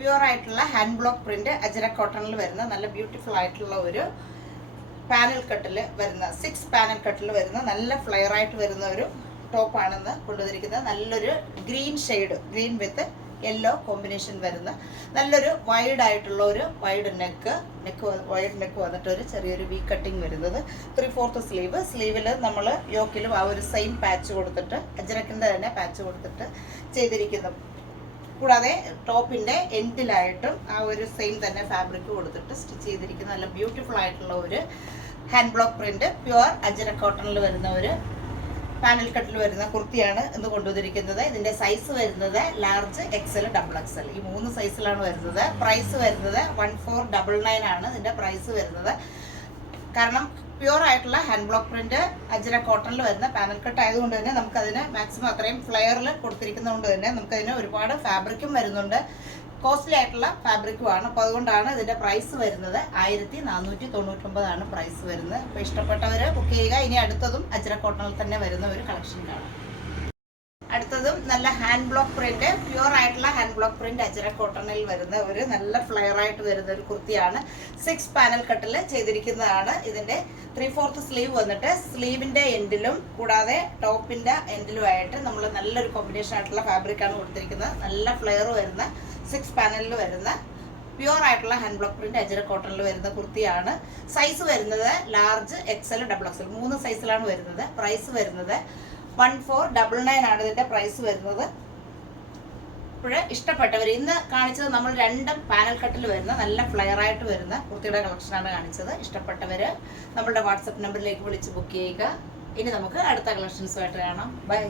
Pure ആയിട്ടുള്ള hand block print ajrak കോട്ടണിൽ വരുന്ന നല്ല ബ്യൂട്ടിഫുൾ ആയിട്ടുള്ള ഒരു പാനൽ കട്ടിൽ വരുന്ന 6 പാനൽ കട്ടിൽ വരുന്ന നല്ല ഫ്ലെയർ ആയിട്ട് വരുന്ന ഒരു ടോപ്പാണെന്ന് കൊണ്ടുവന്നിരിക്കുന്നത്. നല്ലൊരു ഗ്രീൻ ഷെയ്ഡ്, ഗ്രീൻ വിത്ത് യെല്ലോ കോമ്പിനേഷൻ വരുന്ന നല്ലൊരു വൈഡ് ആയിട്ടുള്ള ഒരു വൈഡ് വൈഡ് നെക്ക് വന്നിട്ട് ഒരു ചെറിയൊരു വി കട്ടിങ് വരുന്നത്. 3/4 സ്ലീവിൽ നമ്മൾ യോക്കിലും ആ ഒരു സെയിം പാച്ച് കൊടുത്തിട്ട് അജ്രക്കിൻ്റെ തന്നെ പാച്ച് കൊടുത്തിട്ട് ചെയ്തിരിക്കുന്നു. കൂടാതെ ടോപ്പിൻ്റെ എൻഡിലായിട്ടും ആ ഒരു സെയിം തന്നെ ഫാബ്രിക് കൊടുത്തിട്ട് സ്റ്റിച്ച് ചെയ്തിരിക്കുന്ന നല്ല ബ്യൂട്ടിഫുൾ ആയിട്ടുള്ള ഒരു hand block print pure Ajrak കോട്ടണിൽ വരുന്ന ഒരു പാനൽ കട്ടിൽ വരുന്ന കുർത്തിയാണ് ഇന്ന് കൊണ്ടുവന്നിരിക്കുന്നത്. ഇതിൻ്റെ സൈസ് വരുന്നത് ലാർജ്, എക്സൽ, XXL ഈ 3 സൈസിലാണ് വരുന്നത്. പ്രൈസ് വരുന്നത് 1499 ആണ് ഇതിൻ്റെ പ്രൈസ് വരുന്നത്. കാരണം പ്യുവർ ആയിട്ടുള്ള ഹാൻഡ് ബ്ലോക്ക് പ്രിന്റ് അജ്രക് കോട്ടണിൽ വരുന്ന പാനൽ കട്ട് ആയതുകൊണ്ട് തന്നെ നമുക്കതിന് മാക്സിമം അത്രയും ഫ്ലെയറിൽ കൊടുത്തിരിക്കുന്നതുകൊണ്ട് തന്നെ നമുക്കതിന് ഒരുപാട് ഫാബ്രിക്കും വരുന്നുണ്ട്. കോസ്റ്റ്ലി ആയിട്ടുള്ള ഫാബ്രിക്കുമാണ്. അപ്പോൾ അതുകൊണ്ടാണ് ഇതിൻ്റെ പ്രൈസ് വരുന്നത് 1499 ആണ് പ്രൈസ് വരുന്നത്. അപ്പോൾ ഇഷ്ടപ്പെട്ടവർ ബുക്ക് ചെയ്യുക. ഇനി അടുത്തതും അജ്രക് കോട്ടണിൽ തന്നെ വരുന്ന ഒരു കളക്ഷൻ കാണാം. അടുത്തതും നല്ല ഹാൻഡ് ബ്ലോക്ക് പ്രിന്റ്, പ്യുവർ ആയിട്ടുള്ള ഹാൻഡ് ബ്ലോക്ക് പ്രിന്റ് അജ്രക് കോട്ടണിൽ വരുന്ന ഒരു നല്ല ഫ്ലെയർ ആയിട്ട് വരുന്ന ഒരു കുർത്തിയാണ്. 6 പാനൽ കട്ടിൽ ചെയ്തിരിക്കുന്നതാണ്. ഇതിന്റെ 3/4 സ്ലീവ് വന്നിട്ട് സ്ലീവിന്റെ എൻഡിലും കൂടാതെ ടോപ്പിന്റെ എൻഡിലും ആയിട്ട് നമ്മൾ നല്ലൊരു കോമ്പിനേഷൻ ആയിട്ടുള്ള ഫാബ്രിക്കാണ് കൊടുത്തിരിക്കുന്നത്. നല്ല ഫ്ലെയർ വരുന്ന 6 പാനലിൽ വരുന്ന പ്യുവർ ആയിട്ടുള്ള ഹാൻഡ് ബ്ലോക്ക് പ്രിന്റ് അജ്രക് കോട്ടണിൽ വരുന്ന കുർത്തിയാണ്. സൈസ് വരുന്നത് ലാർജ്, XL, XXL 3 സൈസിലാണ് വരുന്നത്. പ്രൈസ് വരുന്നത് 1499 ആണ് ഇതിന്റെ പ്രൈസ് വരുന്നത്. ഇപ്പോൾ ഇഷ്ടപ്പെട്ടവർ ഇന്ന് കാണിച്ചത് നമ്മൾ 2 പാനൽ കട്ടിൽ വരുന്ന നല്ല ഫ്ലെയർ ആയിട്ട് വരുന്ന കുർത്തിയുടെ കളക്ഷനാണ് കാണിച്ചത്. ഇഷ്ടപ്പെട്ടവർ നമ്മളുടെ വാട്സപ്പ് നമ്പറിലേക്ക് വിളിച്ച് ബുക്ക് ചെയ്യുക. ഇനി നമുക്ക് അടുത്ത കളക്ഷൻസുമായിട്ട് കാണാം. ബൈ.